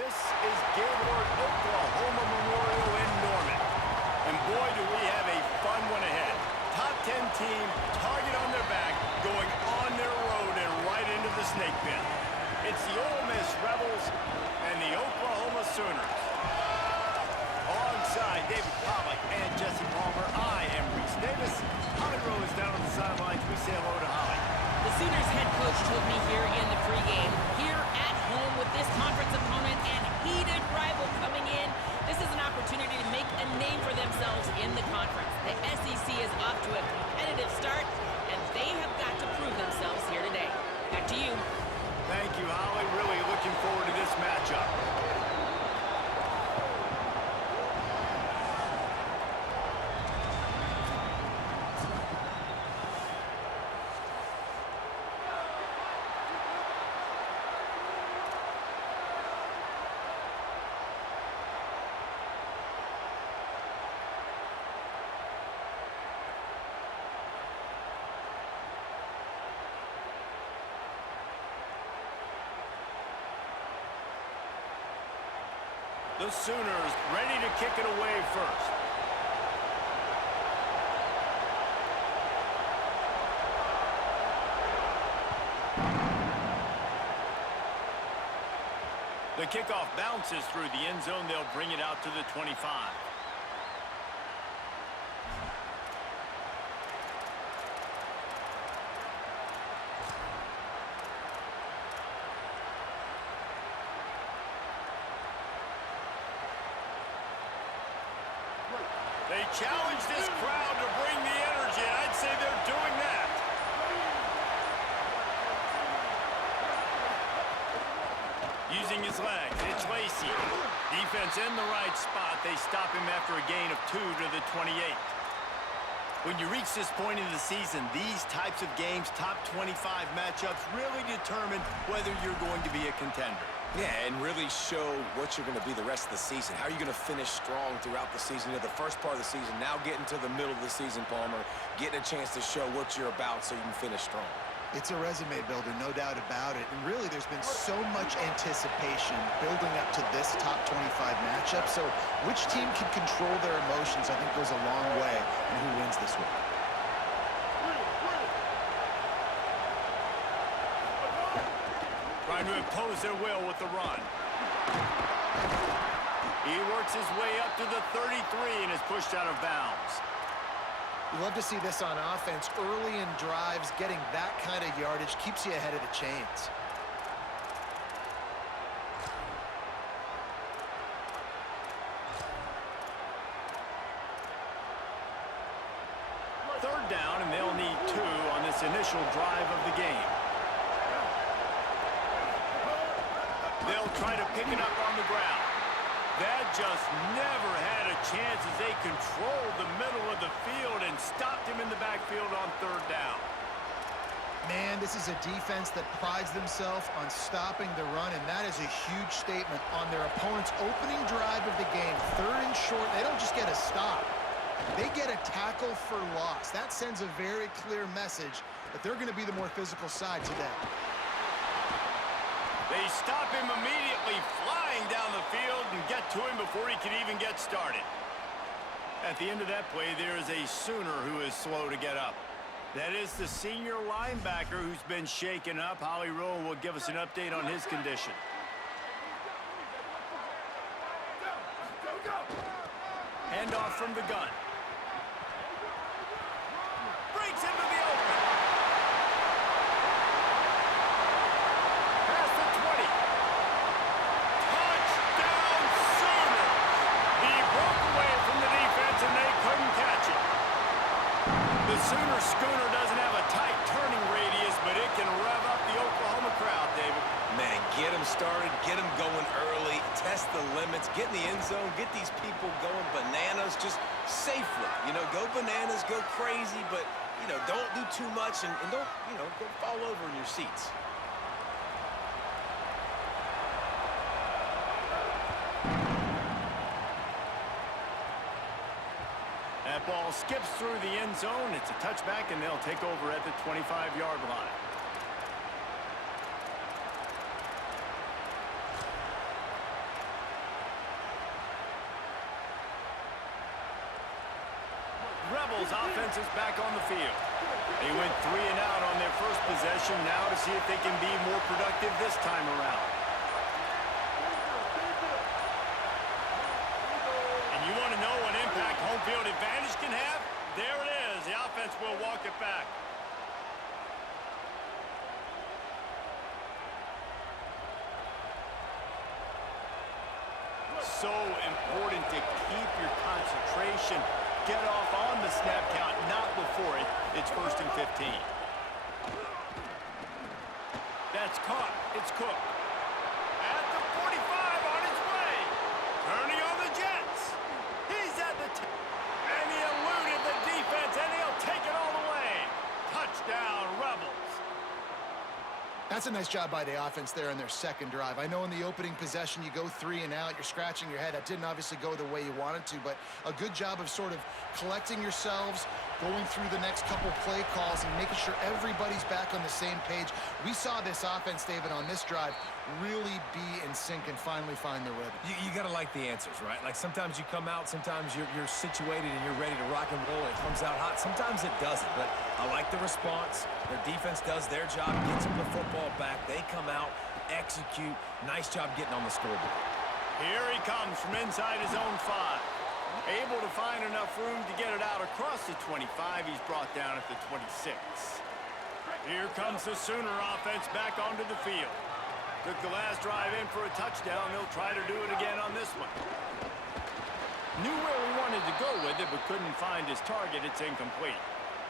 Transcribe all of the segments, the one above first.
This is Gaylord Oklahoma Memorial in Norman. And boy, do we have a fun one ahead. Top 10 team, target on their back, going on their road and right into the snake pit. It's the Ole Miss Rebels and the Oklahoma Sooners. Alongside David Pollack and Jesse Palmer, I am Reese Davis. Holly Rowe is down on the sidelines. We say hello to Holly. The Sooners head coach told me here in the pregame, here at home with this conference opponent and heated rival coming in, this is an opportunity to make a name for themselves in the conference. The SEC is off to a competitive start, and they have got to prove themselves here today. Back to you. Thank you, Holly. Really looking forward to this matchup. The Sooners ready to kick it away first. The kickoff bounces through the end zone. They'll bring it out to the 25. They challenge this crowd to bring the energy, and I'd say they're doing that. Using his legs, it's Lacey. Defense in the right spot. They stop him after a gain of 2 to the 28. When you reach this point in the season, these types of games, top 25 matchups, really determine whether you're going to be a contender. Yeah, and really show what you're going to be the rest of the season. How are you going to finish strong throughout the season? You know, the first part of the season, now getting to the middle of the season, Palmer, getting a chance to show what you're about so you can finish strong. It's a resume builder, no doubt about it. And really, there's been so much anticipation building up to this top 25 matchup. So which team can control their emotions, I think, goes a long way in who wins this one. Trying to impose their will with the run. He works his way up to the 33 and is pushed out of bounds. You love to see this on offense. Early in drives, getting that kind of yardage keeps you ahead of the chains. Third down, and they'll need 2 on this initial drive of the game. They'll try to pick it up on the ground. That just never had a chance as they controlled the middle of the field and stopped him in the backfield on third down. Man, this is a defense that prides themselves on stopping the run, and that is a huge statement on their opponent's opening drive of the game. Third and short, they don't just get a stop. They get a tackle for loss. That sends a very clear message that they're going to be the more physical side today. They stop him immediately, flying down the field and get to him before he can even get started. At the end of that play, there is a Sooner who is slow to get up. That is the senior linebacker who's been shaken up. Holly Rowe will give us an update on his condition. Handoff from the gun. Breaks into the open. Past the 20. Touchdown Sooners. He broke away from the defense and they couldn't catch it. The Sooner schooner doesn't have a tight turning radius, but it can rev up the Oklahoma crowd, David. Man, get them started, get them going early, test the limits, get in the end zone, get these people going bananas just safely. You know, go bananas, go crazy, but, you know, don't do too much and don't, you know, don't fall over in your seats. That ball skips through the end zone. It's a touchback, and they'll take over at the 25-yard line. Rebels offense is back on the field. They went 3 and out on their first possession, now to see if they can be more productive this time around. And you want to know what impact home field advantage can have? There it is. The offense will walk it back. So important to keep your concentration. Get off on the snap count, not before it. It's 1st and 15. That's caught. It's Cook. At the 45 on his way. Turning on the Jets. He's at the 10. And he eluded the defense, and he'll take it all the way. Touchdown, Rebels. That's a nice job by the offense there in their second drive. I know in the opening possession you go 3 and out, you're scratching your head. That didn't obviously go the way you wanted to, but a good job of sort of collecting yourselves, going through the next couple play calls and making sure everybody's back on the same page. We saw this offense, David, on this drive really be in sync and finally find the rhythm. You got to like the answers, right? Like sometimes you come out, sometimes you're situated and you're ready to rock and roll. It comes out hot. Sometimes it doesn't, but I like the response. Their defense does their job, gets them the football back. They come out, execute. Nice job getting on the scoreboard. Here he comes from inside his own 5. Able to find enough room to get it out across the 25. He's brought down at the 26. Here comes the Sooner offense back onto the field. Took the last drive in for a touchdown. They'll try to do it again on this one. Knew where he wanted to go with it, but couldn't find his target. It's incomplete.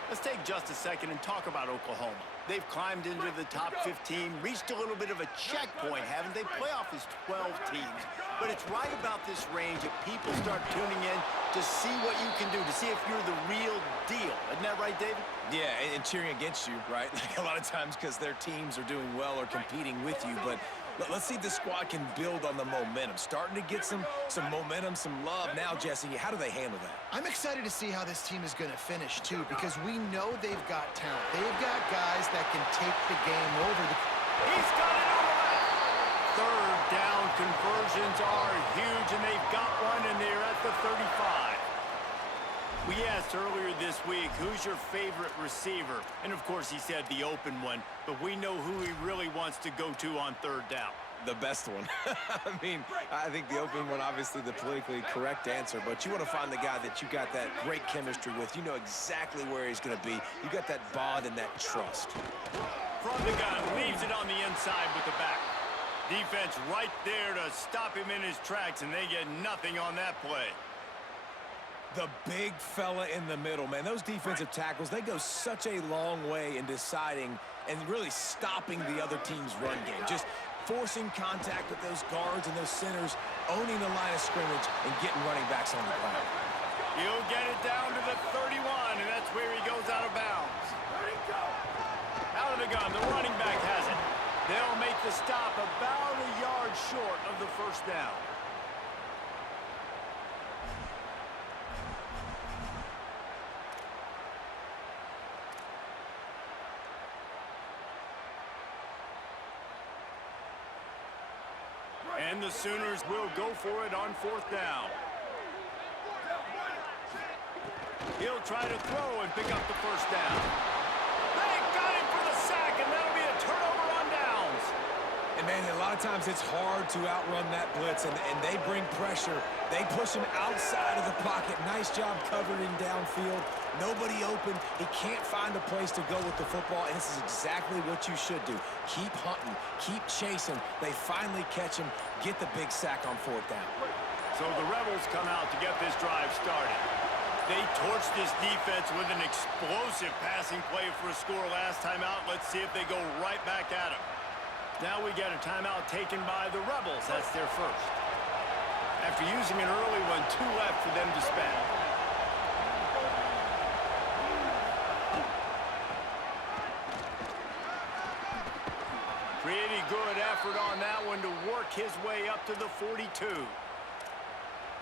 Let's take just a second and talk about Oklahoma. They've climbed into the top 15, reached a little bit of a checkpoint, haven't they? Playoff is 12 teams. But it's right about this range that people start tuning in to see what you can do, to see if you're the real deal. Isn't that right, David? Yeah, and cheering against you, right? Like a lot of times because their teams are doing well or competing with you. But let's see if the squad can build on the momentum. Starting to get some momentum, some love. Now, Jesse, how do they handle that? I'm excited to see how this team is going to finish, too, because we know they've got talent. They've got guys that can take the game over. He's got it over that. Third down conversions are huge, and they've got one, and they're at the 35. We asked earlier this week, who's your favorite receiver? And, of course, he said the open one, but we know who he really wants to go to on third down. The best one. I mean, I think the open one, obviously the politically correct answer, but you want to find the guy that you got that great chemistry with. You know exactly where he's going to be. You got that bond and that trust. From the gun, leaves it on the inside with the back. Defense right there to stop him in his tracks, and they get nothing on that play. The big fella in the middle, man. Those defensive tackles, they go such a long way in deciding and really stopping the other team's run game. Just forcing contact with those guards and those centers, owning the line of scrimmage, and getting running backs on the ground. He'll get it down to the 31, and that's where he goes out of bounds. Out of the gun, the running back has it. They'll make the stop about a yard short of the first down. And the Sooners will go for it on fourth down. He'll try to throw and pick up the first down. They got him for the sack, and that'll be a turnover on downs. And, man, a lot of times it's hard to outrun that blitz, and they bring pressure. They push him outside of the pocket. Nice job covering downfield. Nobody open. He can't find a place to go with the football, and this is exactly what you should do. Keep hunting. Keep chasing. They finally catch him. Get the big sack on fourth down. So the Rebels come out to get this drive started. They torched this defense with an explosive passing play for a score last time out. Let's see if they go right back at him. Now we get a timeout taken by the Rebels. That's their first. After using an early one, 2 left for them to spend. Pretty good effort on that one to work his way up to the 42.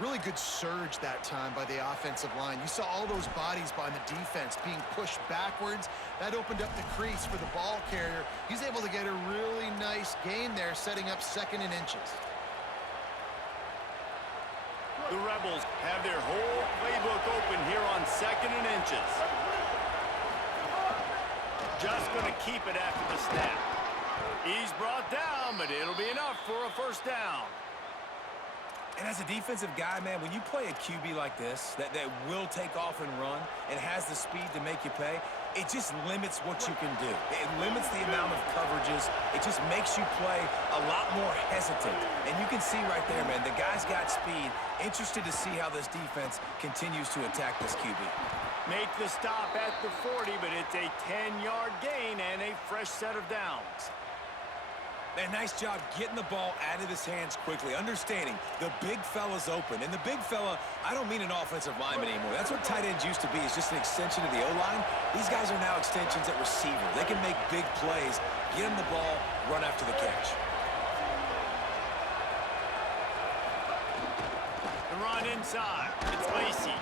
Really good surge that time by the offensive line. You saw all those bodies by the defense being pushed backwards. That opened up the crease for the ball carrier. He's able to get a really nice gain there, setting up 2nd and inches. The Rebels have their whole playbook open here on 2nd and inches. Just going to keep it after the snap. He's brought down, but it'll be enough for a first down. And as a defensive guy, man, when you play a QB like this, that will take off and run and has the speed to make you pay, it just limits what you can do. It limits the amount of coverages. It just makes you play a lot more hesitant. And you can see right there, man, the guy's got speed. Interested to see how this defense continues to attack this QB. Make the stop at the 40, but it's a 10-yard gain and a fresh set of downs. Man, nice job getting the ball out of his hands quickly, understanding the big fella's open. And the big fella, I don't mean an offensive lineman anymore. That's what tight ends used to be, is just an extension of the O-line. These guys are now extensions at receiver. They can make big plays, get him the ball, run after the catch. The run inside. It's Lacy.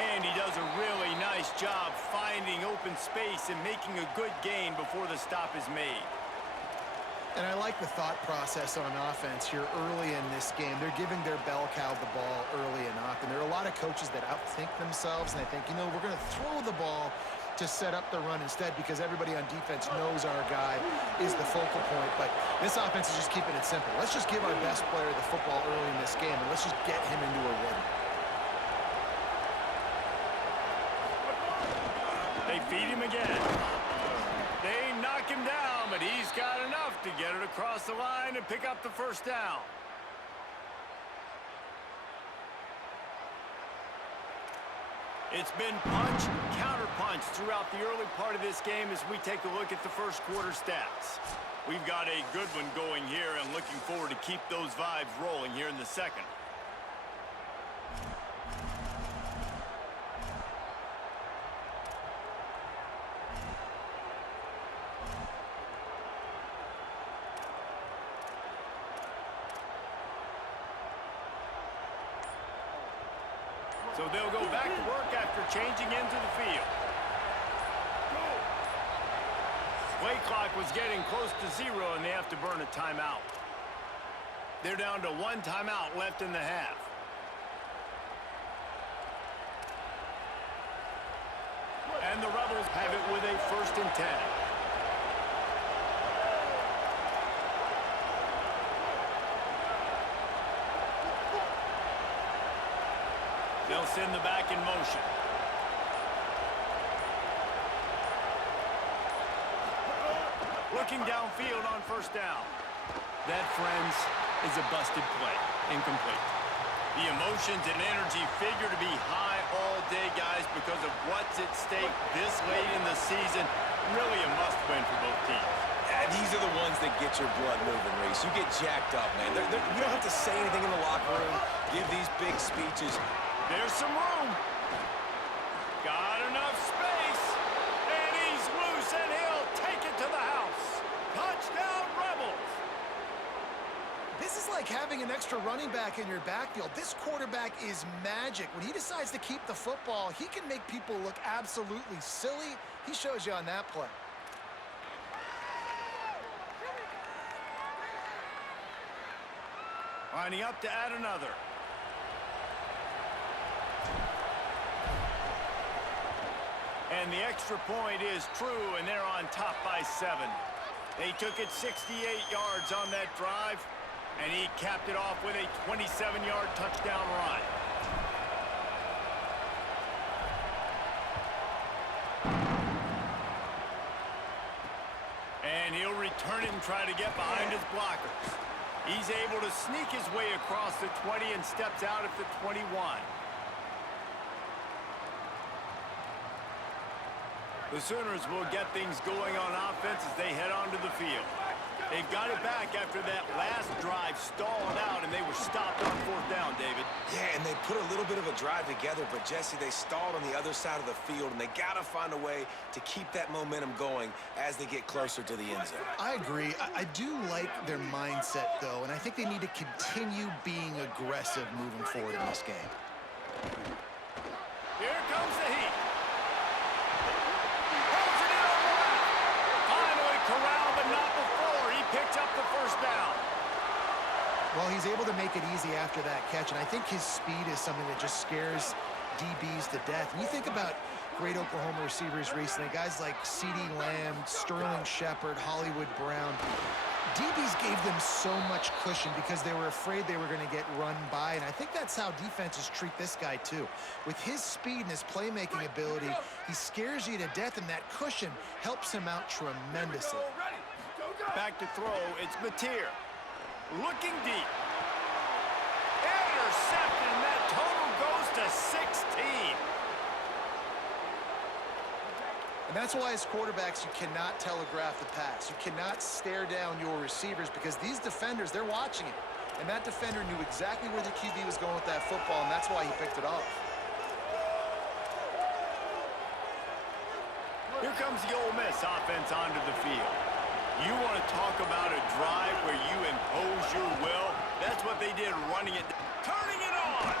And he does a really nice job finding open space and making a good gain before the stop is made. And I like the thought process on offense here early in this game. They're giving their bell cow the ball early enough. And there are a lot of coaches that outthink themselves, and they think, you know, we're going to throw the ball to set up the run instead because everybody on defense knows our guy is the focal point. But this offense is just keeping it simple. Let's just give our best player the football early in this game, and let's just get him into a rhythm. They feed him again. They knock him down, but he's got enough to get it across the line and pick up the first down. It's been punch, counter-punch throughout the early part of this game as we take a look at the first quarter stats. We've got a good one going here and looking forward to keep those vibes rolling here in the second. So they'll go back to work after changing into the field. Play clock was getting close to 0, and they have to burn a timeout. They're down to 1 timeout left in the half. And the Rebels have it with a 1st and 10. They'll send the back in motion. Looking downfield on first down. That, friends, is a busted play. Incomplete. The emotions and energy figure to be high all day, guys, because of what's at stake this late in the season. Really a must-win for both teams. And these are the ones that get your blood moving, Reese. You get jacked up, man. You don't have to say anything in the locker room, give these big speeches. There's some room. Got enough space. And he's loose, and he'll take it to the house. Touchdown, Rebels. This is like having an extra running back in your backfield. This quarterback is magic. When he decides to keep the football, he can make people look absolutely silly. He shows you on that play. Lining up to add another. And the extra point is true, and they're on top by 7. They took it 68 yards on that drive, and he capped it off with a 27-yard touchdown run. And he'll return it and try to get behind his blockers. He's able to sneak his way across the 20 and steps out at the 21. The Sooners will get things going on offense as they head onto the field. They've got it back after that last drive stalled out, and they were stopped on 4th down, David. Yeah, and they put a little bit of a drive together, but, Jesse, they stalled on the other side of the field, and they got to find a way to keep that momentum going as they get closer to the end zone. I agree. I do like their mindset, though, and I think they need to continue being aggressive moving forward in this game. Here comes the heat. Throws it in on the left. Finally corralled, but not before. He picked up the first down. Well, he's able to make it easy after that catch, and I think his speed is something that just scares DBs to death. And you think about great Oklahoma receivers recently, guys like CeeDee Lamb, Sterling Shepard, Hollywood Brown. DBs gave them so much cushion because they were afraid they were going to get run by, and I think that's how defenses treat this guy too. With his speed and his playmaking ability, he scares you to death, and that cushion helps him out tremendously. Back to throw, it's Mateer. Looking deep. Intercepted, and that total goes to 16. And that's why as quarterbacks, you cannot telegraph the pass. You cannot stare down your receivers because these defenders, they're watching it. And that defender knew exactly where the QB was going with that football, and that's why he picked it off. Here comes the Ole Miss offense onto the field. You want to talk about a drive where you impose your will? That's what they did, running it, turning it on.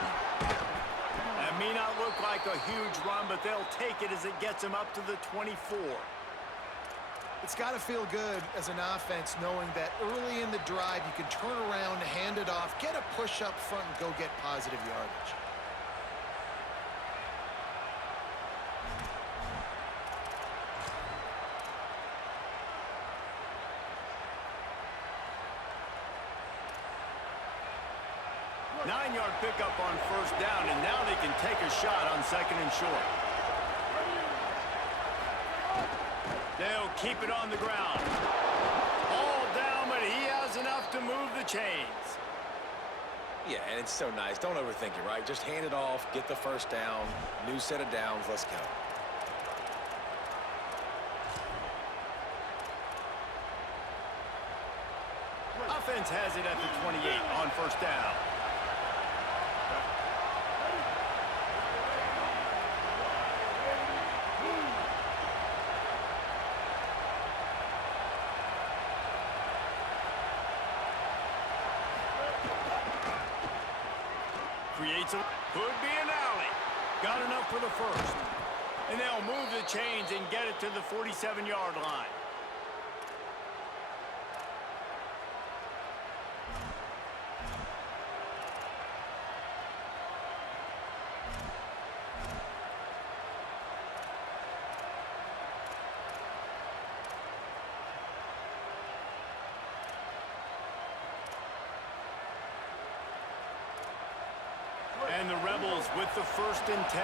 That may not look like a huge run, but they'll take it as it gets them up to the 24. It's got to feel good as an offense knowing that early in the drive you can turn around, hand it off, get a push up front, and go get positive yardage. Nine-yard pickup on first down, and now they can take a shot on second and short. They'll keep it on the ground. All down, but he has enough to move the chains. Yeah, and it's so nice. Don't overthink it, right? Just hand it off, get the first down, new set of downs, let's go. Offense has it at the 28 on first down. Creates a, could be an alley. Got enough for the first. And they'll move the chains and get it to the 47-yard line. And the Rebels with the 1st and 10.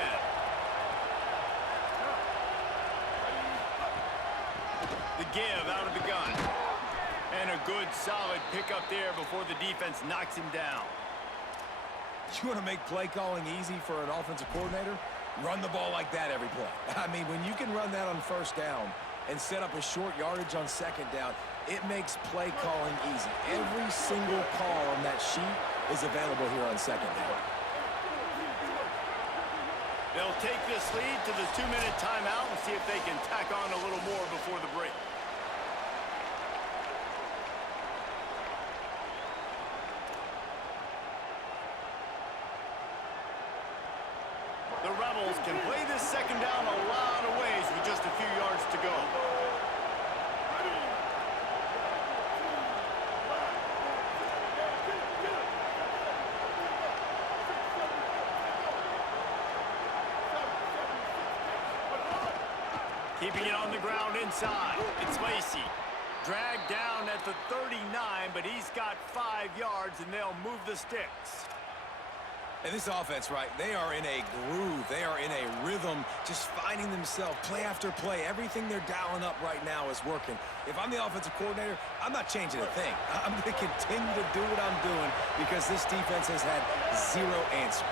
The give out of the gun. And a good, solid pickup there before the defense knocks him down. You want to make play calling easy for an offensive coordinator? Run the ball like that every play. I mean, when you can run that on first down and set up a short yardage on second down, it makes play calling easy. Every single call on that sheet is available here on second down. They'll take this lead to the 2-minute timeout and see if they can tack on a little more before the break. The Rebels can play this second down a lot of ways with just a few yards to go. Keeping it on the ground inside. It's Lacy. Dragged down at the 39, but he's got 5 yards, and they'll move the sticks. And this offense, right, they are in a groove. They are in a rhythm, just finding themselves play after play. Everything they're dialing up right now is working. If I'm the offensive coordinator, I'm not changing a thing. I'm going to continue to do what I'm doing because this defense has had 0 answers.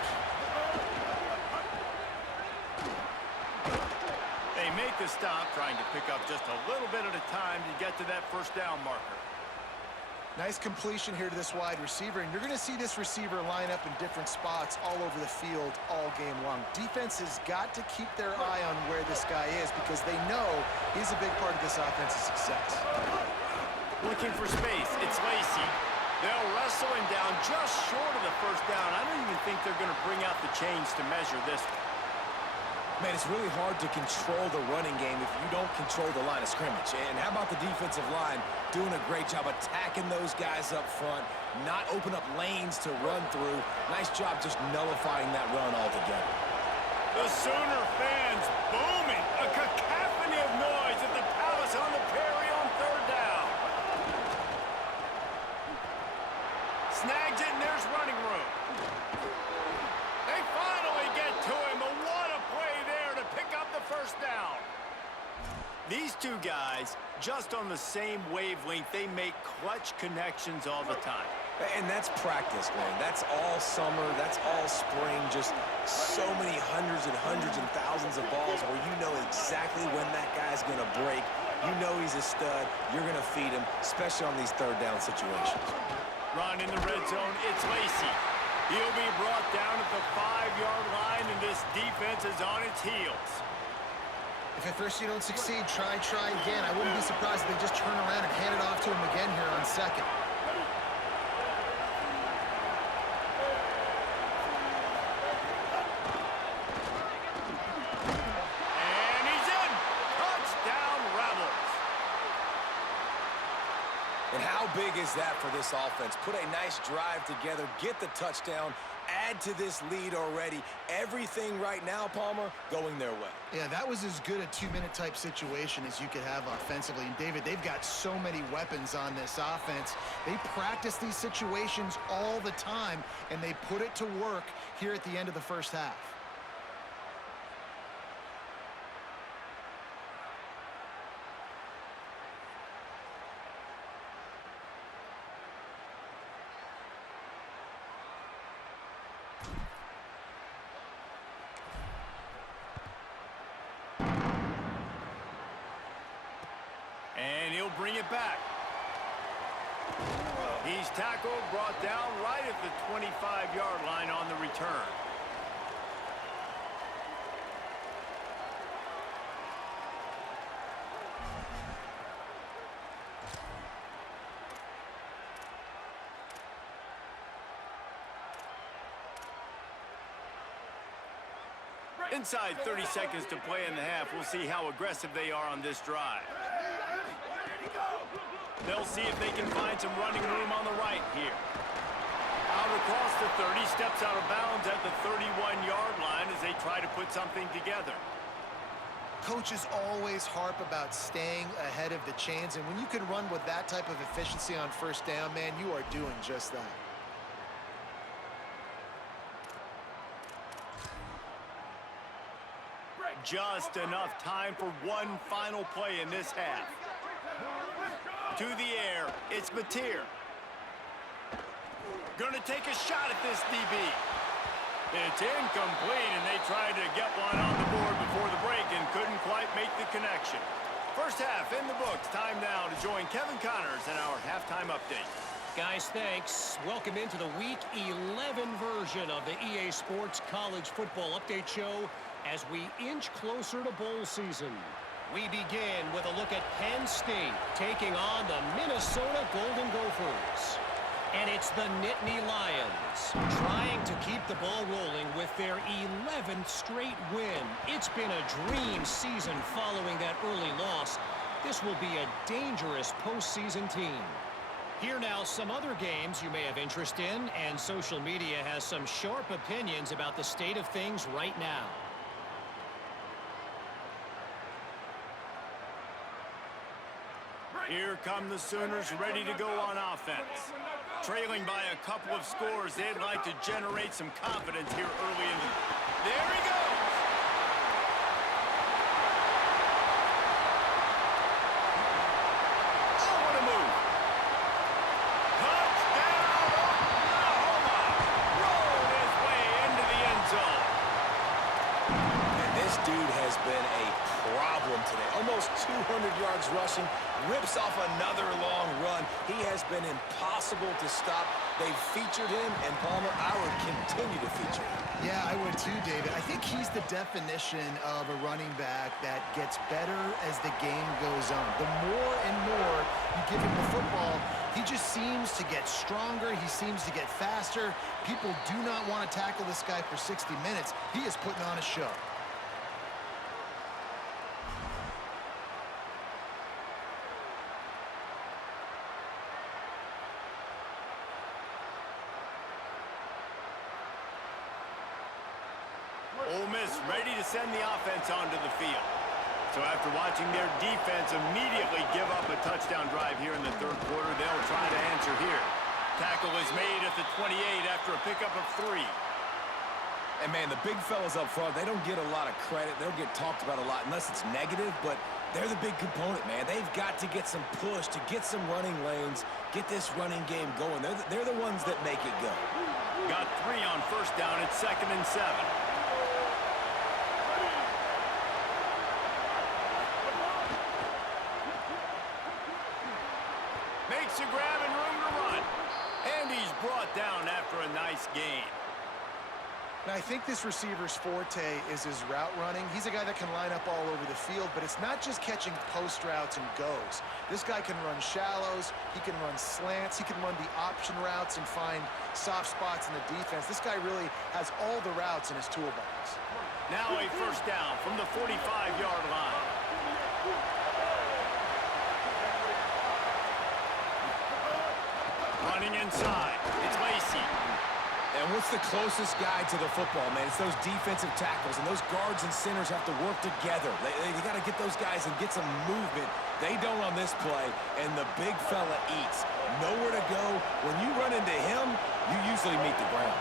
They make the stop, trying to pick up just a little bit at a time to get to that first down marker. Nice completion here to this wide receiver, and you're going to see this receiver line up in different spots all over the field all game long. Defense has got to keep their eye on where this guy is because they know he's a big part of this offense's success. Looking for space, it's Lacy. They'll wrestle him down just short of the first down. I don't even think they're going to bring out the chains to measure this one. Man, it's really hard to control the running game if you don't control the line of scrimmage. And how about the defensive line doing a great job attacking those guys up front, not open up lanes to run through. Nice job just nullifying that run altogether. The Sooner fans booming, a cacophony of noise at the Palace on the Prairie on third down. Snags it, and there's running room. They finally get to him, but what a play there to pick up the first down. These two guys, just on the same wavelength, they make clutch connections all the time. And that's practice, man. That's all summer. That's all spring. Just so many hundreds and thousands of balls where you know exactly when that guy's going to break. You know he's a stud. You're going to feed him, especially on these third down situations. Run in the red zone. It's Lacy. He'll be brought down at the 5-yard line, and this defense is on its heels. If at first you don't succeed, try again. I wouldn't be surprised if they just turn around and hand it off to him again here on second. And he's in. Touchdown, Rebels. And how big is that for this offense? Put a nice drive together, get the touchdown, add to this lead already. Everything right now, Palmer, going their way. Yeah, that was as good a 2-minute type situation as you could have offensively. And David, they've got so many weapons on this offense. They practice these situations all the time, and they put it to work here at the end of the first half. And he'll bring it back. He's tackled, brought down right at the 25-yard line on the return. Inside 30 seconds to play in the half. We'll see how aggressive they are on this drive. They'll see if they can find some running room on the right here. Out across the 30, steps out of bounds at the 31-yard line as they try to put something together. Coaches always harp about staying ahead of the chains, and when you can run with that type of efficiency on first down, man, you are doing just that. Just enough time for one final play in this half. To the air, it's Mateer. Gonna take a shot at this DB. It's incomplete, and they tried to get one on the board before the break and couldn't quite make the connection. First half in the books. Time now to join Kevin Connors in our halftime update. Guys, thanks. Welcome into the Week 11 version of the EA Sports College Football Update Show as we inch closer to bowl season. We begin with a look at Penn State taking on the Minnesota Golden Gophers. And it's the Nittany Lions trying to keep the ball rolling with their 11th straight win. It's been a dream season following that early loss. This will be a dangerous postseason team. Here now, some other games you may have interest in, and social media has some sharp opinions about the state of things right now. Here come the Sooners ready to go on offense. Trailing by a couple of scores, they'd like to generate some confidence here early in the... There he goes! Oh, what a move! Touchdown, Oklahoma! Rolled his way into the end zone. And this dude has been a problem today. Almost 200 yards rushing, rips off another long run. He has been impossible to stop. They've featured him, and Palmer, I would continue to feature him. Yeah, I would too, David. I think he's the definition of a running back that gets better as the game goes on. The more and more you give him the football, he just seems to get stronger. He seems to get faster. People do not want to tackle this guy for 60 minutes. He is putting on a show. Ole Miss ready to send the offense onto the field. So after watching their defense immediately give up a touchdown drive here in the third quarter, they'll try to answer here. Tackle is made at the 28 after a pickup of 3. And, man, the big fellas up front, they don't get a lot of credit. They'll get talked about a lot unless it's negative, but they're the big component, man. They've got to get some push, to get some running lanes, get this running game going. They're the ones that make it go. Got 3 on first down at 2nd and 7. Makes a grab and room to run. And he's brought down after a nice gain. And I think this receiver's forte is his route running. He's a guy that can line up all over the field, but it's not just catching post routes and goes. This guy can run shallows, he can run slants, he can run the option routes and find soft spots in the defense. This guy really has all the routes in his toolbox. Now a first down from the 45-yard line. Running inside, it's Lacy. And what's the closest guy to the football, man? It's those defensive tackles, and those guards and centers have to work together. They got to get those guys and get some movement. They don't on this play, and the big fella eats. Nowhere to go. When you run into him, you usually meet the ground.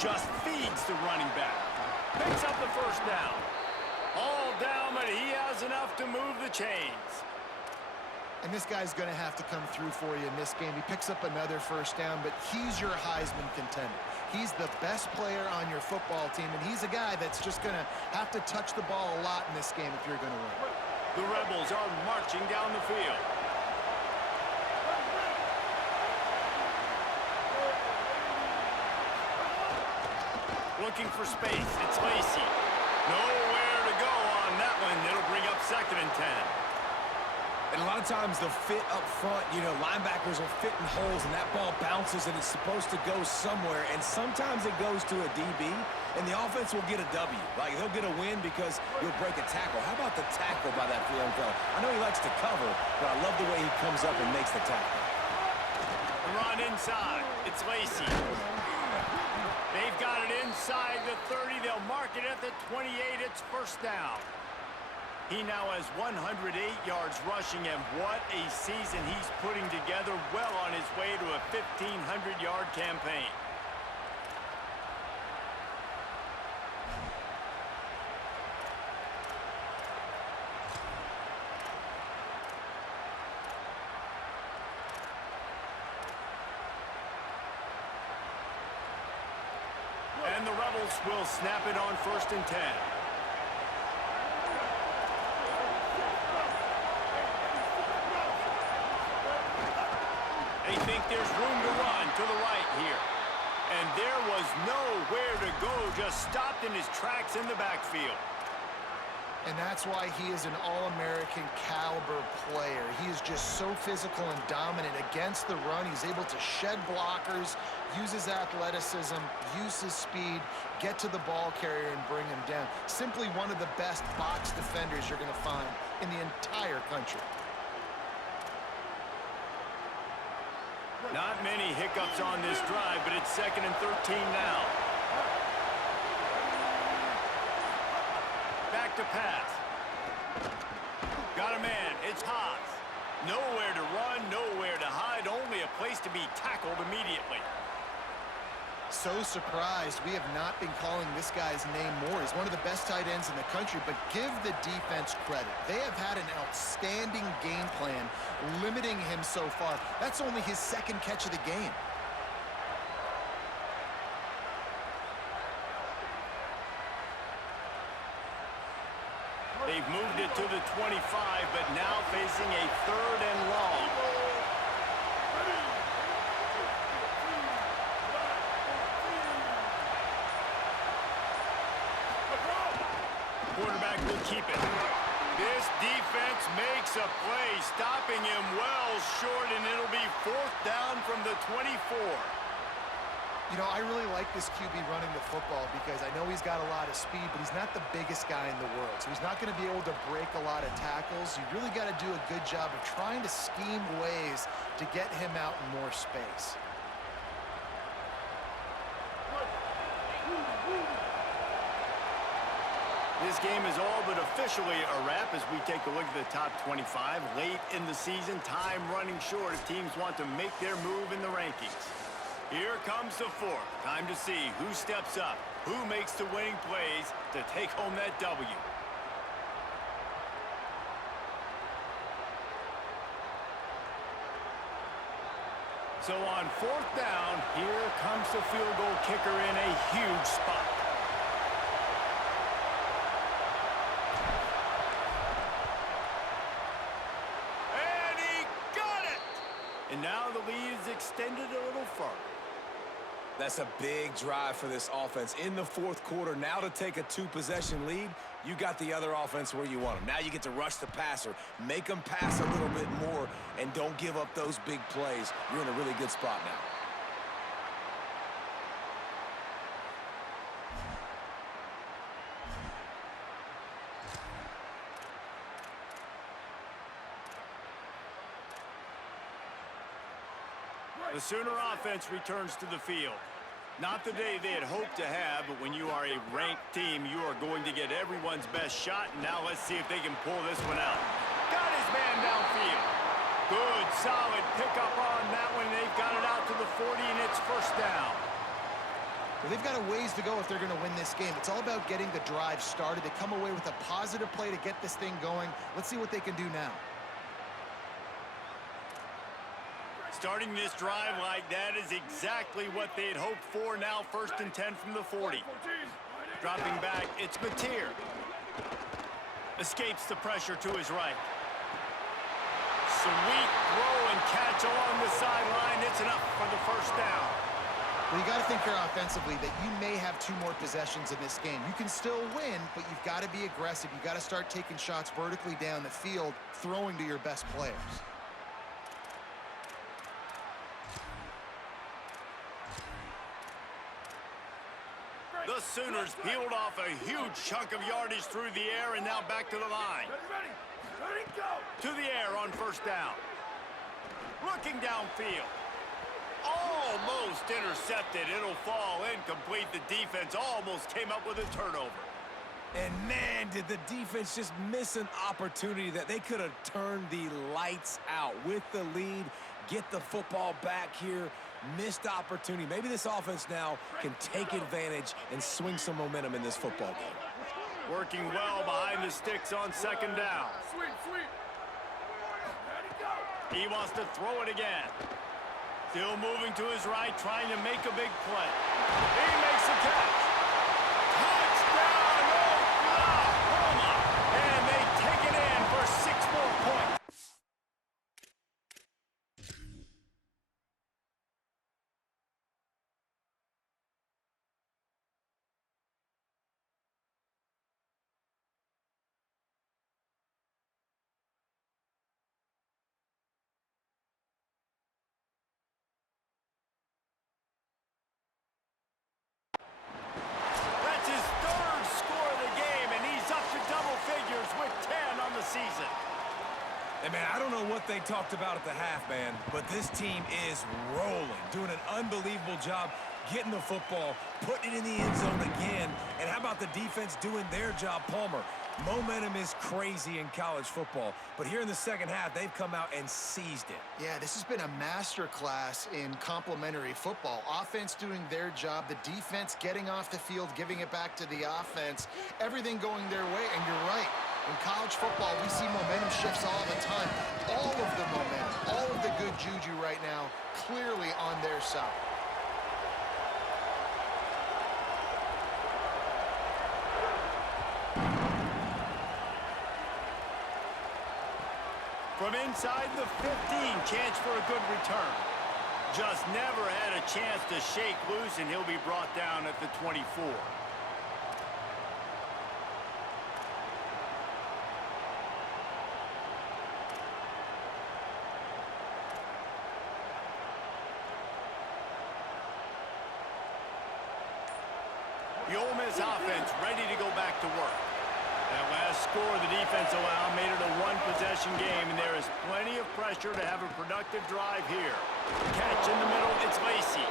Just feeds the running back. Picks up the first down. All down, but he has enough to move the chains. And this guy's going to have to come through for you in this game. He picks up another first down, but he's your Heisman contender. He's the best player on your football team, and he's a guy that's just going to have to touch the ball a lot in this game if you're going to win. The Rebels are marching down the field. Looking for space. It's Lacy. Nowhere to go on that one. It'll bring up 2nd and 10. And a lot of times the fit up front, you know, linebackers are fitting holes, and that ball bounces, and it's supposed to go somewhere. And sometimes it goes to a DB, and the offense will get a W. Like, they'll get a win because you'll break a tackle. How about the tackle by that young fella? I know he likes to cover, but I love the way he comes up and makes the tackle. Run inside. It's Lacy. They've got it inside the 30. They'll mark it at the 28. It's first down. He now has 108 yards rushing, and what a season he's putting together, well on his way to a 1,500-yard campaign. And the Rebels will snap it on 1st and 10. They think there's room to run to the right here. And there was nowhere to go, just stopped in his tracks in the backfield. And that's why he is an All-American caliber player. He is just so physical and dominant against the run. He's able to shed blockers, use his athleticism, use his speed, get to the ball carrier and bring him down. Simply one of the best box defenders you're going to find in the entire country. Not many hiccups on this drive, but it's 2nd and 13 now. Back to pass. Got a man. It's Haas. Nowhere to run, nowhere to hide, only a place to be tackled immediately. So surprised we have not been calling this guy's name more. He's one of the best tight ends in the country, but give the defense credit. They have had an outstanding game plan limiting him so far. That's only his 2nd catch of the game. They've moved it to the 25, but now facing a 3rd and long. Quarterback will keep it. This defense makes a play, stopping him well short, and it'll be 4th down from the 24. You know, I really like this QB running the football because I know he's got a lot of speed, but he's not the biggest guy in the world. So he's not going to be able to break a lot of tackles. You really got to do a good job of trying to scheme ways to get him out in more space. This game is all but officially a wrap as we take a look at the top 25. Late in the season, time running short if teams want to make their move in the rankings. Here comes the fourth. Time to see who steps up, who makes the winning plays to take home that W. So on fourth down, here comes the field goal kicker in a huge spot. And he got it! And now the lead is extended a little further. That's a big drive for this offense in the fourth quarter. Now to take a two-possession lead, you got the other offense where you want them. Now you get to rush the passer, make them pass a little bit more, and don't give up those big plays. You're in a really good spot now. The Sooner offense returns to the field. Not the day they had hoped to have, but when you are a ranked team, you are going to get everyone's best shot. And now let's see if they can pull this one out. Got his man downfield. Good, solid pickup on that one. They've got it out to the 40, and it's first down. Well, they've got a ways to go if they're going to win this game. It's all about getting the drive started. They come away with a positive play to get this thing going. Let's see what they can do now. Starting this drive like that is exactly what they had hoped for. Now 1st and 10 from the 40. Dropping back, it's Mateer. Escapes the pressure to his right. Sweet throw and catch along the sideline. It's enough for the first down. Well, you got to think here offensively that you may have 2 more possessions in this game. You can still win, but you've got to be aggressive. You've got to start taking shots vertically down the field, throwing to your best players. The Sooners peeled off a huge chunk of yardage through the air and now back to the line. Ready, go! To the air on first down. Looking downfield. Almost intercepted. It'll fall incomplete. The defense almost came up with a turnover. And man, did the defense just miss an opportunity that they could have turned the lights out with the lead, get the football back here. Missed opportunity. Maybe this offense now can take advantage and swing some momentum in this football game. Working well behind the sticks on second down. Sweet. Ready, go! He wants to throw it again. Still moving to his right, trying to make a big play. He makes the catch. Touchdown, Oklahoma! And they take it in for 6 more points. That's his 3rd score of the game, and he's up to double figures with 10 on the season. And man, I don't know what they talked about at the half, man, but this team is rolling, doing an unbelievable job getting the football, putting it in the end zone again. And how about the defense doing their job, Palmer? Momentum is crazy in college football, but here in the second half, they've come out and seized it. Yeah, this has been a master class in complementary football. Offense doing their job, the defense getting off the field, giving it back to the offense, everything going their way, and you're right. In college football, we see momentum shifts all the time. All of the momentum, all of the good juju right now, clearly on their side. From inside the 15, chance for a good return. Just never had a chance to shake loose, and he'll be brought down at the 24. The Ole Miss offense ready to go back to work. That last score the defense allowed made it a one-possession game, and there is plenty of pressure to have a productive drive here. Catch in the middle, it's Lacey.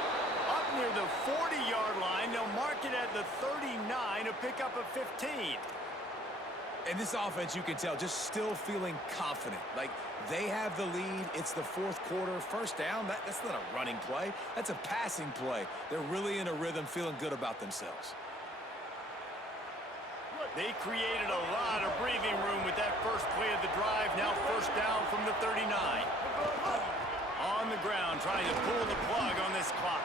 Up near the 40-yard line, they'll mark it at the 39, a pickup of 15. And this offense, you can tell, just still feeling confident. Like, they have the lead. It's the fourth quarter. First down, that's not a running play. That's a passing play. They're really in a rhythm, feeling good about themselves. They created a lot of breathing room with that first play of the drive. Now first down from the 39. On the ground, trying to pull the plug on this clock.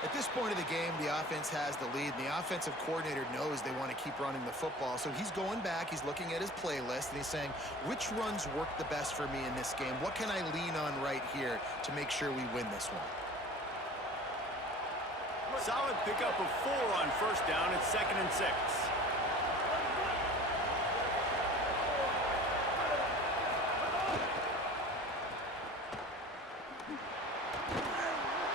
At this point of the game, the offense has the lead, and the offensive coordinator knows they want to keep running the football. So he's going back, he's looking at his playlist, and he's saying, which runs work the best for me in this game? What can I lean on right here to make sure we win this one? Solid pickup of 4 on first down. It's 2nd and 6.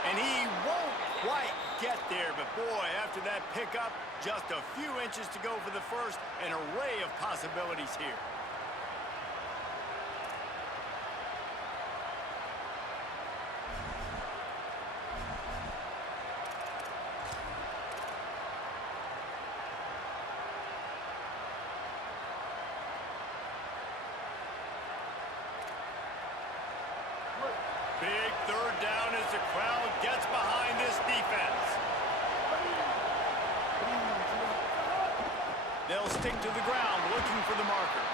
And he won't quite get there, but boy, after that pickup, just a few inches to go for the first. An array of possibilities here. Big third down as the crowd gets behind this defense. They'll stick to the ground looking for the marker.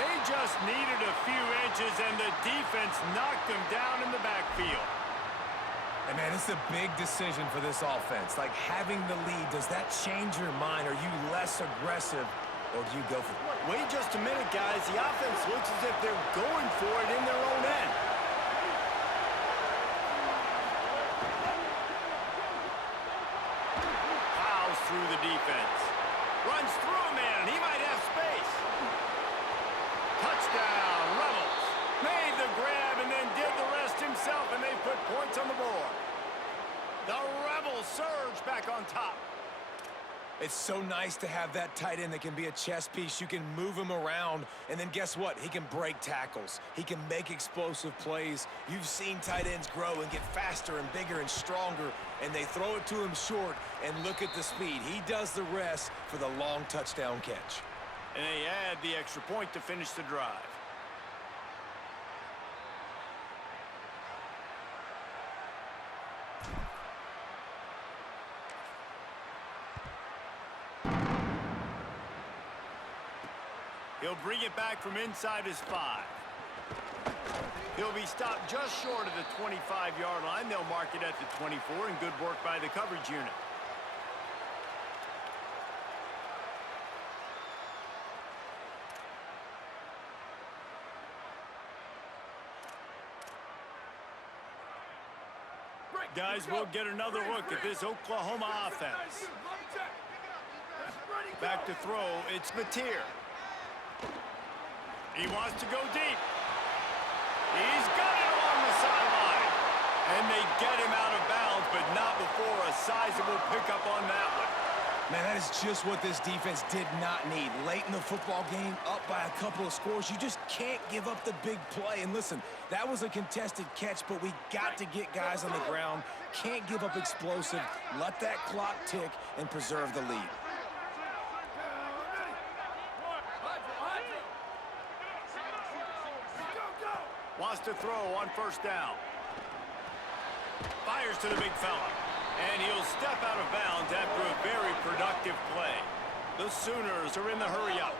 They just needed a few inches, and the defense knocked them down in the backfield. And, man, it's a big decision for this offense. Like, having the lead, does that change your mind? Are you less aggressive, or do you go for it? Wait just a minute, guys. The offense looks as if they're going for it in their own end. Plows through the defense. Runs through a man. He might have space. Touchdown, Rebels. Made the grab and then did the rest himself, and they put points on the board. The Rebels surge back on top. It's so nice to have that tight end that can be a chess piece. You can move him around, and then guess what? He can break tackles. He can make explosive plays. You've seen tight ends grow and get faster and bigger and stronger, and they throw it to him short, and look at the speed. He does the rest for the long touchdown catch. And they add the extra point to finish the drive. He'll bring it back from inside his 5. He'll be stopped just short of the 25-yard line. They'll mark it at the 24, and good work by the coverage unit. Guys, we'll get another look at this Oklahoma offense. Back to throw, it's Mateer. He wants to go deep. He's got it along the sideline. And they get him out of bounds, but not before a sizable pickup on that one. Man, that is just what this defense did not need. Late in the football game, up by a couple of scores, you just can't give up the big play. And listen, that was a contested catch, but we got to get guys on the ground. Can't give up explosive. Let that clock tick and preserve the lead. Wants to throw on first down. Fires to the big fella. And he'll step out of bounds after a very productive play. The Sooners are in the hurry-up.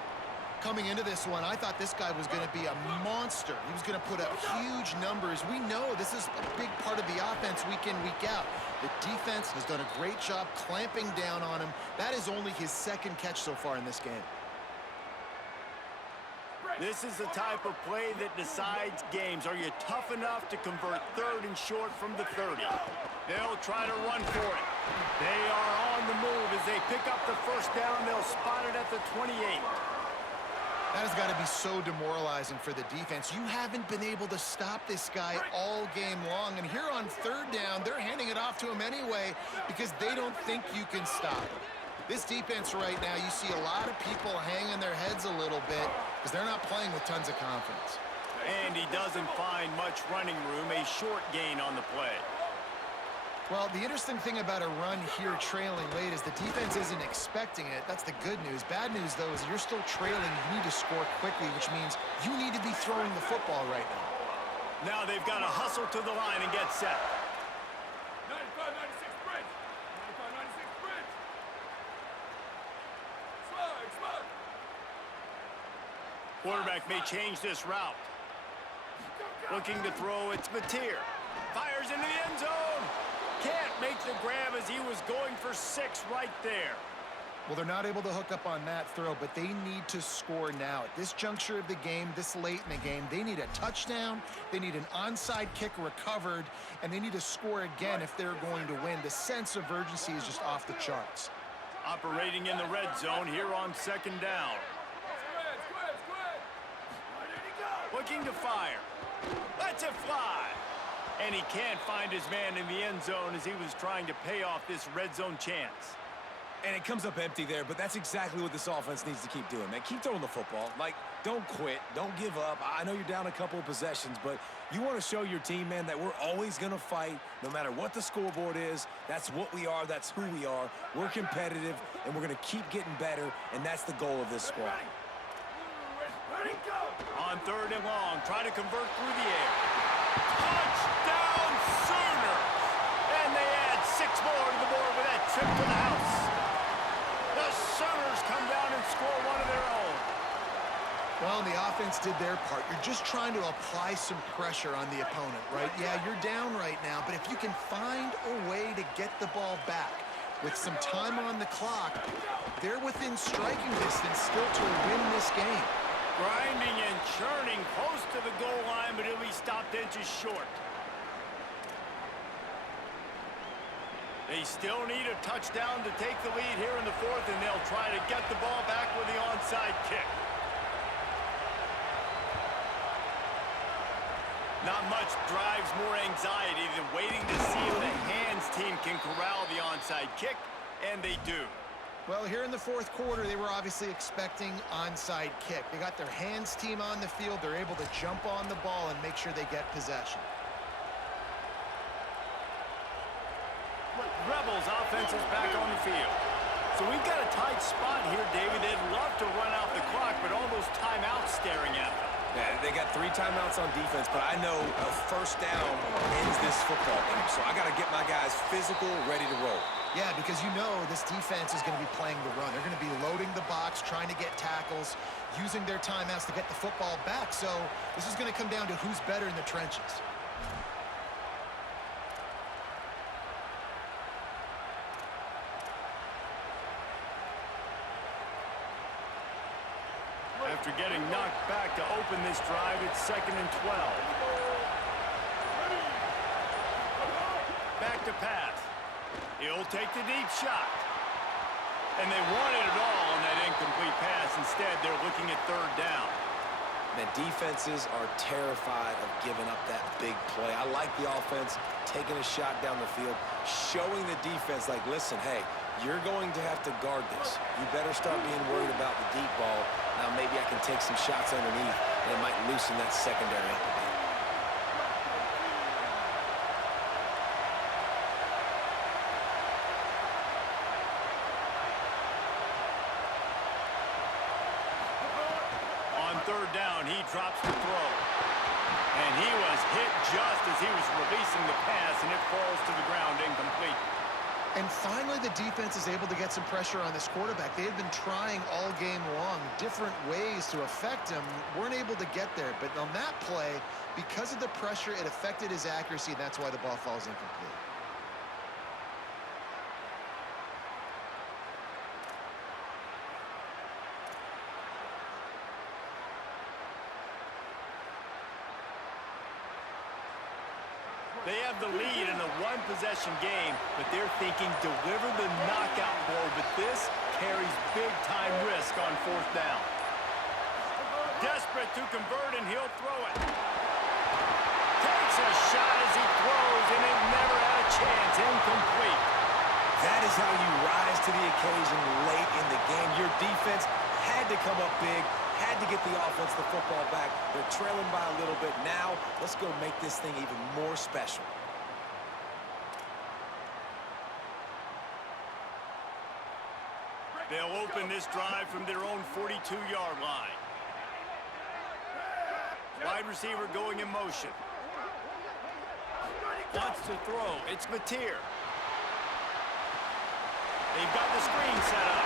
Coming into this one, I thought this guy was going to be a monster. He was going to put up huge numbers. We know this is a big part of the offense week in, week out. The defense has done a great job clamping down on him. That is only his 2nd catch so far in this game. This is the type of play that decides games. Are you tough enough to convert 3rd and short from the 30? They'll try to run for it. They are on the move as they pick up the first down. They'll spot it at the 28. That has got to be so demoralizing for the defense. You haven't been able to stop this guy all game long. And here on 3rd down, they're handing it off to him anyway because they don't think you can stop him. This defense right now, you see a lot of people hanging their heads a little bit because they're not playing with tons of confidence. And he doesn't find much running room, a short gain on the play. Well, the interesting thing about a run here trailing late is the defense isn't expecting it. That's the good news. Bad news, though, is you're still trailing. You need to score quickly, which means you need to be throwing the football right now. Now they've got to hustle to the line and get set. 95-96 bridge. 95-96 bridge. Slide. Quarterback may change this route. Looking to throw, it's Mateer. Fires into the end zone. Can't make the grab as he was going for 6 right there. Well, they're not able to hook up on that throw, but they need to score now. At this juncture of the game, this late in the game, they need a touchdown, they need an onside kick recovered, and they need to score again if they're going to win. The sense of urgency is just off the charts. Operating in the red zone here on 2nd down. Looking to fire. Lets it fly. And he can't find his man in the end zone as he was trying to pay off this red zone chance. And it comes up empty there, but that's exactly what this offense needs to keep doing, man. Keep throwing the football. Like, don't quit. Don't give up. I know you're down a couple of possessions, but you want to show your team, man, that we're always going to fight no matter what the scoreboard is. That's what we are. That's who we are. We're competitive, and we're going to keep getting better, and that's the goal of this squad. On 3rd and long, try to convert through the air. Touchdown Sooners! And they add 6 more to the board with that trip to the house. The Sooners come down and score one of their own. Well, the offense did their part. You're just trying to apply some pressure on the opponent, right? Yeah, you're down right now, but if you can find a way to get the ball back with some time on the clock, they're within striking distance still to win this game. Grinding and churning close to the goal line, but he'll be stopped inches short. They still need a touchdown to take the lead here in the 4th, and they'll try to get the ball back with the onside kick. Not much drives more anxiety than waiting to see if the hands team can corral the onside kick, and they do. Well, here in the 4th quarter, they were obviously expecting onside kick. They got their hands team on the field. They're able to jump on the ball and make sure they get possession. Rebels offense is back on the field. So we've got a tight spot here, David. They'd love to run out the clock, but all those timeouts staring at them. Yeah, they got 3 timeouts on defense, but I know a 1st down ends this football game. So I got to get my guys physical, ready to roll. Yeah, because you know this defense is going to be playing the run. They're going to be loading the box, trying to get tackles, using their timeouts to get the football back. So this is going to come down to who's better in the trenches. After getting knocked back to open this drive, it's 2nd and 12. Back to pass. He'll take the deep shot. And they wanted it all on that incomplete pass. Instead, they're looking at 3rd down. Man, defenses are terrified of giving up that big play. I like the offense taking a shot down the field, showing the defense, like, listen, hey, you're going to have to guard this. You better start being worried about the deep ball. Now maybe I can take some shots underneath, and it might loosen that secondary up a bit. On 3rd down, he drops the throw. And he was hit just as he was releasing the pass, and it falls to the ground incomplete. And finally, the defense is able to get some pressure on this quarterback. They had been trying all game long different ways to affect him, weren't able to get there. But on that play, because of the pressure, it affected his accuracy, and that's why the ball falls incomplete. They have the lead in a 1-possession game, but they're thinking deliver the knockout blow, but this carries big-time risk on 4th down. Desperate to convert, and he'll throw it. Takes a shot as he throws, and it never had a chance. Incomplete. That is how you rise to the occasion late in the game. Your defense had to come up big, had to get the offense the football back. They're trailing by a little bit. Now, let's go make this thing even more special. They'll open this drive from their own 42-yard line. Wide receiver going in motion. Wants to throw. It's Mateer. They've got the screen set up.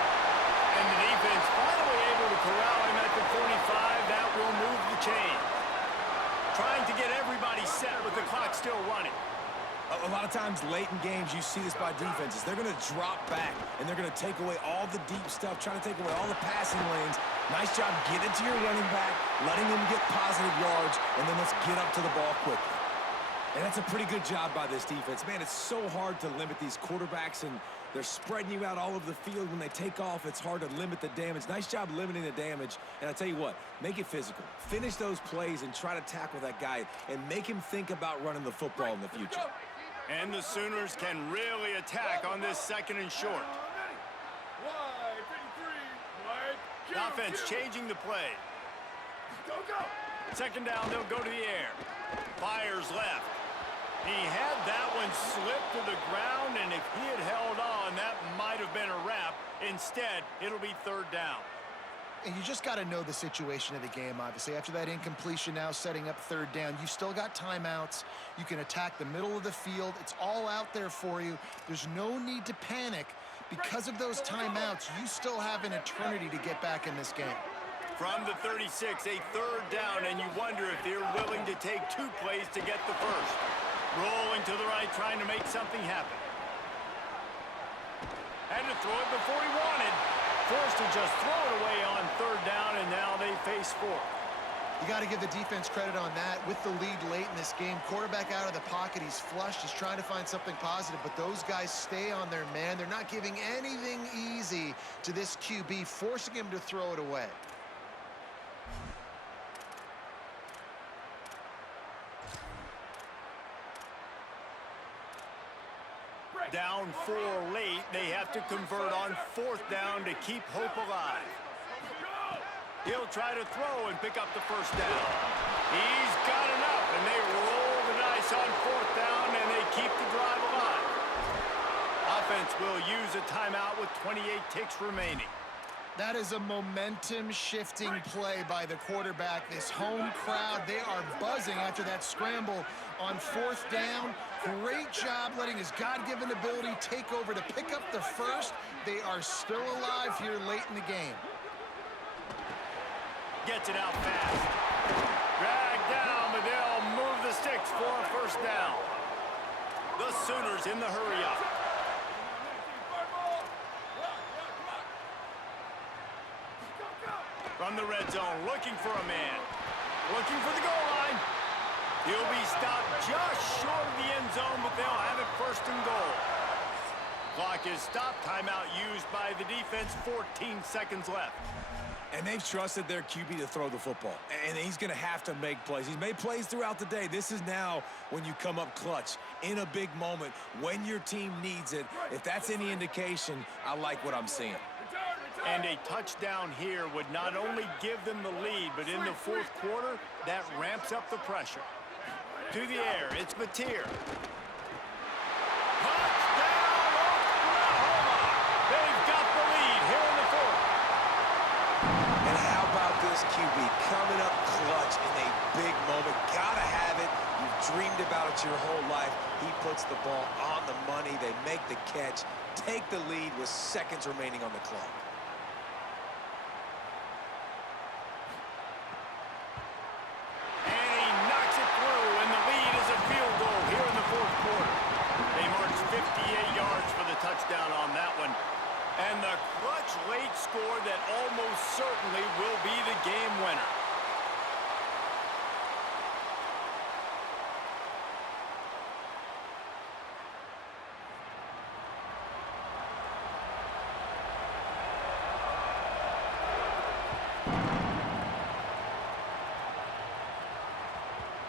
And the defense finally able to corral him at the 45. That will move the chain. Trying to get everybody set with the clock still running. A lot of times late in games, you see this by defenses. They're going to drop back, and they're going to take away all the deep stuff, trying to take away all the passing lanes. Nice job getting to your running back, letting him get positive yards, and then let's get up to the ball quickly. And that's a pretty good job by this defense. Man, it's so hard to limit these quarterbacks, and they're spreading you out all over the field. When they take off, it's hard to limit the damage. Nice job limiting the damage. And I tell you what, make it physical. Finish those plays and try to tackle that guy and make him think about running the football in the future. And the Sooners can really attack on this second and short. Wide, 53. Wide. Offense changing the play. Go. Second down, they'll go to the air. Fires left. He had that one slip to the ground, and if he had held on, that might have been a wrap. Instead, it'll be third down. And you just got to know the situation of the game, obviously. After that incompletion now setting up third down, you've still got timeouts. You can attack the middle of the field. It's all out there for you. There's no need to panic. Because of those timeouts, you still have an eternity to get back in this game. From the 36, a third down, and you wonder if they're willing to take 2 plays to get the first. Rolling to the right, trying to make something happen. Had to throw it before he wanted. Forced to just throw it away on third down, and now they face fourth. You got to give the defense credit on that. With the lead late in this game, quarterback out of the pocket, he's flushed, he's trying to find something positive, but those guys stay on their man. They're not giving anything easy to this QB, forcing him to throw it away. Down 4 late, they have to convert on fourth down to keep hope alive. He'll try to throw and pick up the first down. He's got enough, and they roll the dice on fourth down, and they keep the drive alive. Offense will use a timeout with 28 ticks remaining. That is a momentum-shifting play by the quarterback. This home crowd, they are buzzing after that scramble on fourth down. Great job letting his God-given ability take over to pick up the first. They are still alive here late in the game. Gets it out fast. Dragged down, but they'll move the sticks for a first down. The Sooners in the hurry-up. From the red zone, looking for a man. Looking for the goal line. He'll be stopped just short of the end zone, but they'll have it first and goal. Clock is stopped. Timeout used by the defense. 14 seconds left. And they've trusted their QB to throw the football. And he's going to have to make plays. He's made plays throughout the day. This is now when you come up clutch in a big moment when your team needs it. If that's any indication, I like what I'm seeing. And a touchdown here would not only give them the lead, but in the fourth quarter, that ramps up the pressure. To the air, it's Mateer. Touchdown, Oklahoma! They've got the lead here in the fourth. And how about this QB coming up clutch in a big moment? Gotta have it. You've dreamed about it your whole life. He puts the ball on the money. They make the catch, take the lead with seconds remaining on the clock. Touchdown on that one. And the clutch late score that almost certainly will be the game winner.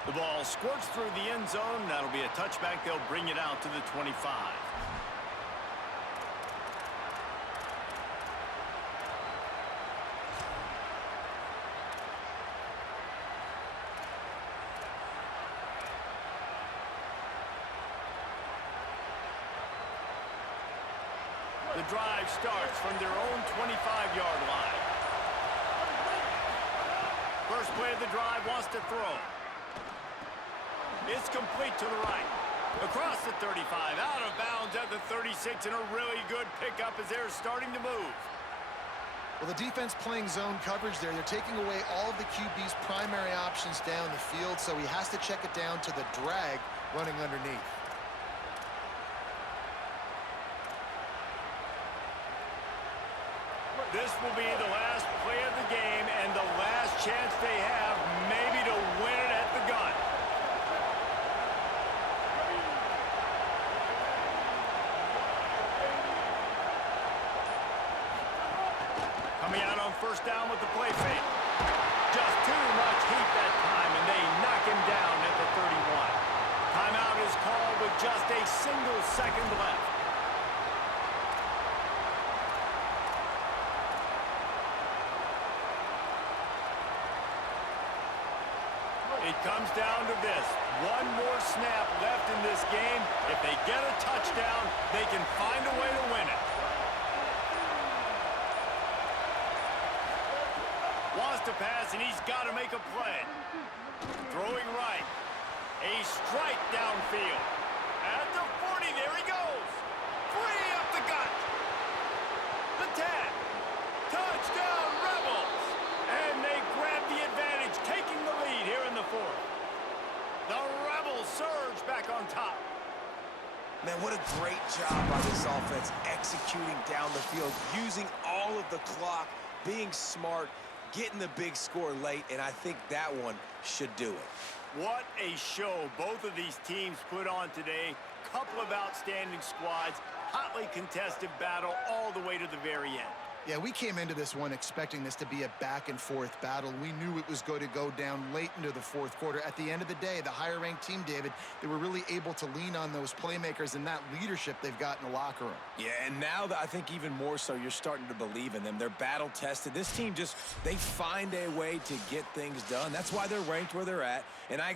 The ball squirts through the end zone. That'll be a touchback. They'll bring it out to the 25. The drive starts from their own 25-yard line. First play of the drive wants to throw. It's complete to the right. Across the 35, out of bounds at the 36, and a really good pickup as they're starting to move. Well, the defense playing zone coverage there. They're taking away all of the QB's primary options down the field, so he has to check it down to the drag running underneath. This will be the last play of the game and the last chance they have maybe to win it at the gun. Coming out on first down with the play fake. Just too much heat that time, and they knock him down at the 31. Timeout is called with just a single second left. It comes down to this. One more snap left in this game. If they get a touchdown, they can find a way to win it. Wants to pass, and he's got to make a play. Throwing right. A strike downfield. At the 40, there he goes. Free up the gut. The 10. Touchdown, Rebels. And they grab the advantage, taking the lead here in the fourth. The Rebels surge back on top. Man, what a great job by this offense executing down the field, using all of the clock, being smart, getting the big score late, and I think that one should do it. What a show both of these teams put on today. Couple of outstanding squads, hotly contested battle all the way to the very end. Yeah, we came into this one expecting this to be a back-and-forth battle. We knew it was going to go down late into the fourth quarter. At the end of the day, the higher-ranked team, David, they were really able to lean on those playmakers and that leadership they've got in the locker room. Yeah, and now I think even more so, you're starting to believe in them. They're battle-tested. This team just, they find a way to get things done. That's why they're ranked where they're at, and I